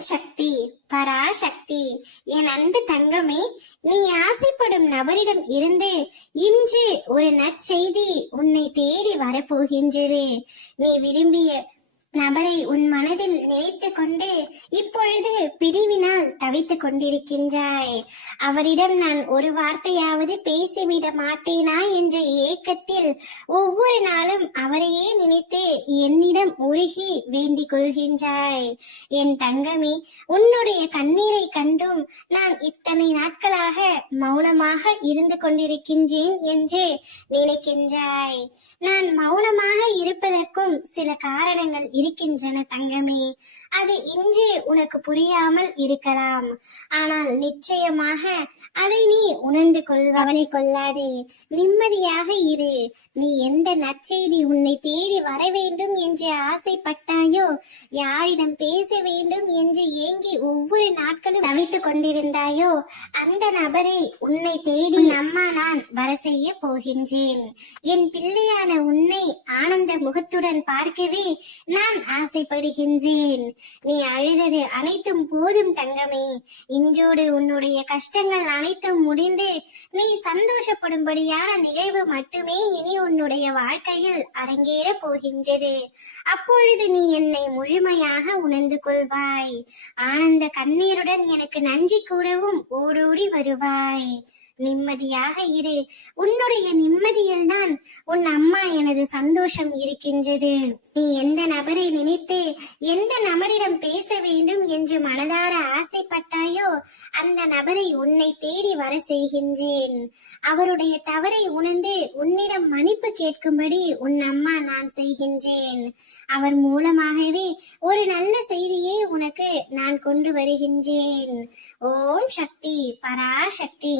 சக்தி, பராசக்தி. என் அன்பு தங்கமே, நீ ஆசைப்படும் நபரிடம் இருந்து இன்று ஒரு நற்செய்தி உன்னை தேடி வரப்போகின்றது. நீ விரும்பிய நபரை உன் மனதில் நினைத்து கொண்டு இப்பொழுது பிரிவினால் தவித்துக் கொண்டிருக்கின்றாய். அவரிடம் நான் ஒரு வார்த்தையாவது பேசிவிட மாட்டேனா என்ற ஏக்கத்தில் ஒவ்வொரு நாளும் அவரையே நினைத்து என்னிடம் உருகி வேண்டிக் கொள்கின்றாய். என் தங்கமே, உன்னுடைய கண்ணீரை கண்டும் நான் இத்தனை நாட்களாக மௌனமாக இருந்து கொண்டிருக்கின்றேன் என்று நினைக்கின்றாய். நான் மௌனமாக இருப்பதற்கும் சில காரணங்கள் இருக்கின்றன தங்கமே. அது இன்று உனக்கு புரியாமல் இருக்கலாம். ஆனால் நிச்சயமாக அதை நீ உணர்ந்து கவலை கொள்ளாதே. நிம்மதியாக இரு. நீ எந்த நற்செய்தி உன்னை தேடி வர வேண்டும் என்று ஆசைப்பட்டாயோ, யாரிடம் பேச வேண்டும் என்று ஏங்கி ஒவ்வொரு நாட்களும் தவித்துக் கொண்டிருந்தாயோ, அந்த நபரை உன்னை தேடி அம்மா நான் வர செய்ய போகின்றேன். என் பிள்ளையான உன்னை ஆனந்த முகத்துடன் பார்க்கவே நான் ஆசைப்படுகின்றேன். நீ அழுதது அனைத்தும் போதும் தங்கமே. இன்றோடு உன்னுடைய கஷ்டங்கள் அனைத்தும் முடிந்து நீ சந்தோஷப்படும்படியான நிகழ்வு மட்டுமே இனி உன்னுடைய வாழ்க்கையில் அரங்கேற போகின்றது. அப்பொழுது நீ என்னை முழுமையாக உணர்ந்து கொள்வாய். ஆனந்த கண்ணீருடன் எனக்கு நன்றி கூறவும் ஓடோடி வருவாய். நிம்மதியாக இரு. உன்னுடைய நிம்மதியில் தான் உன் அம்மா எனது சந்தோஷம் இருக்கின்றது. நீ எந்த நபரை நினைத்து எந்த நபரிடம் பேச வேண்டும் என்று மனதார ஆசைப்பட்டாயோ, அந்த நபரை உன்னை தேடி வர செய்கின்றேன். அவருடைய தவறை உணர்ந்து உன்னிடம் மன்னிப்பு கேட்கும்படி உன் அம்மா நான் செய்கின்றேன். அவர் மூலமாகவே ஒரு நல்ல செய்தியை உனக்கு நான் கொண்டு வருகின்றேன். ஓம் சக்தி, பராசக்தி.